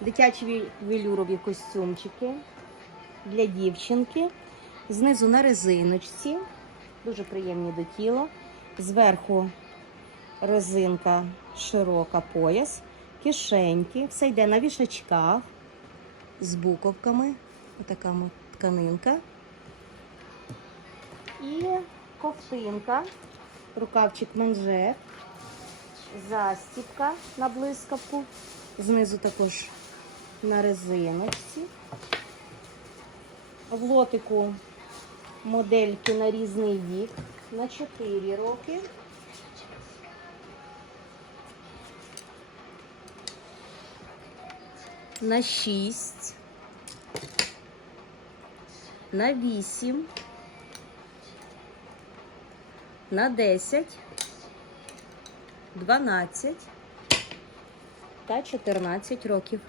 Дитячі велюрові костюмчики для дівчинки. Знизу на резиночці. Дуже приємні до тіла. Зверху резинка широка пояс, кишеньки. Все йде на вішачках з буковками. Отака тканинка. І ковтинка, рукавчик манжет, застіпка на блискавку. Знизу також на резиночці. В лотику модельки на різний вік на 4 роки. На 6, на 8, на 10, 12 та 14 років.